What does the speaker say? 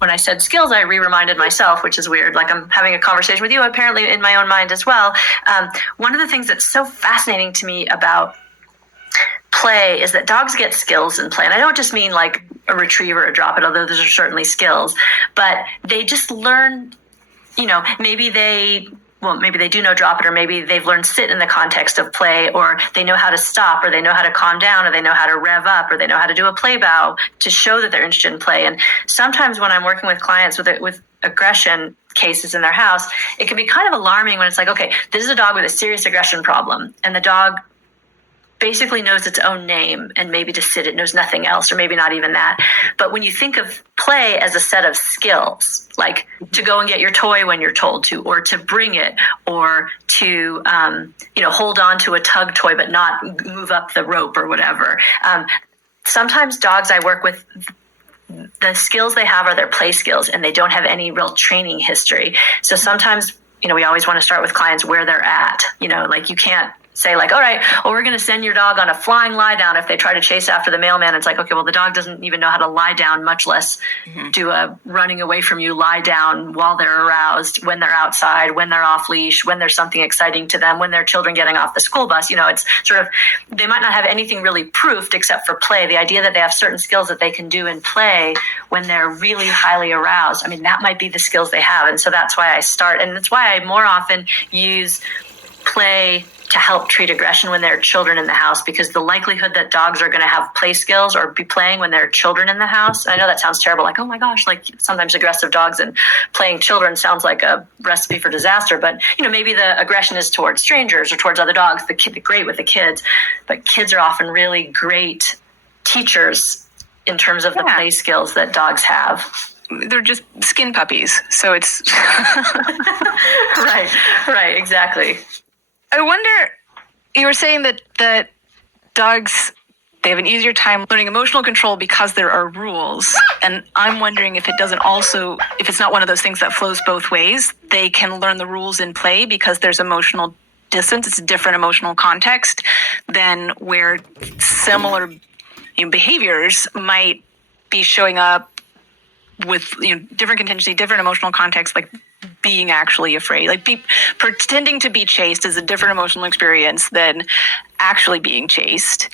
when I said skills, I re-reminded myself, which is weird. Like I'm having a conversation with you, apparently in my own mind as well. One of the things that's so fascinating to me about play is that dogs get skills in play. And I don't just mean like a retrieve or a drop it, although those are certainly skills, but they just learn, maybe they do know drop it, or maybe they've learned sit in the context of play, or they know how to stop, or they know how to calm down, or they know how to rev up, or they know how to do a play bow to show that they're interested in play. And sometimes when I'm working with clients with aggression cases in their house, it can be kind of alarming when it's like, okay, this is a dog with a serious aggression problem, and the dog basically knows its own name, and maybe to sit it knows nothing else, or maybe not even that. But when you think of play as a set of skills, like to go and get your toy when you're told to, or to bring it, or to hold on to a tug toy but not move up the rope or whatever. Sometimes dogs I work with, the skills they have are their play skills, and they don't have any real training history. So sometimes, we always want to start with clients where they're at. Like you can't say like, all right, well, we're going to send your dog on a flying lie down if they try to chase after the mailman. It's like, okay, well, the dog doesn't even know how to lie down, much less do a running away from you lie down while they're aroused, when they're outside, when they're off leash, when there's something exciting to them, when their children getting off the school bus. It's sort of, they might not have anything really proofed except for play. The idea that they have certain skills that they can do in play when they're really highly aroused, that might be the skills they have. And so that's why I start. And that's why I more often use play to help treat aggression when there are children in the house, because the likelihood that dogs are going to have play skills or be playing when there are children in the house, I know that sounds terrible, like, oh my gosh, like sometimes aggressive dogs and playing children sounds like a recipe for disaster, but maybe the aggression is towards strangers or towards other dogs. The kid, great with the kids, but kids are often really great teachers in terms of the play skills that dogs have. They're just skin puppies, so it's right, exactly. I wonder, you were saying that dogs, they have an easier time learning emotional control because there are rules. And I'm wondering if it's not one of those things that flows both ways. They can learn the rules in play because there's emotional distance. It's a different emotional context than where similar behaviors might be showing up with different contingency, different emotional context, like being actually afraid, like pretending to be chased is a different emotional experience than actually being chased.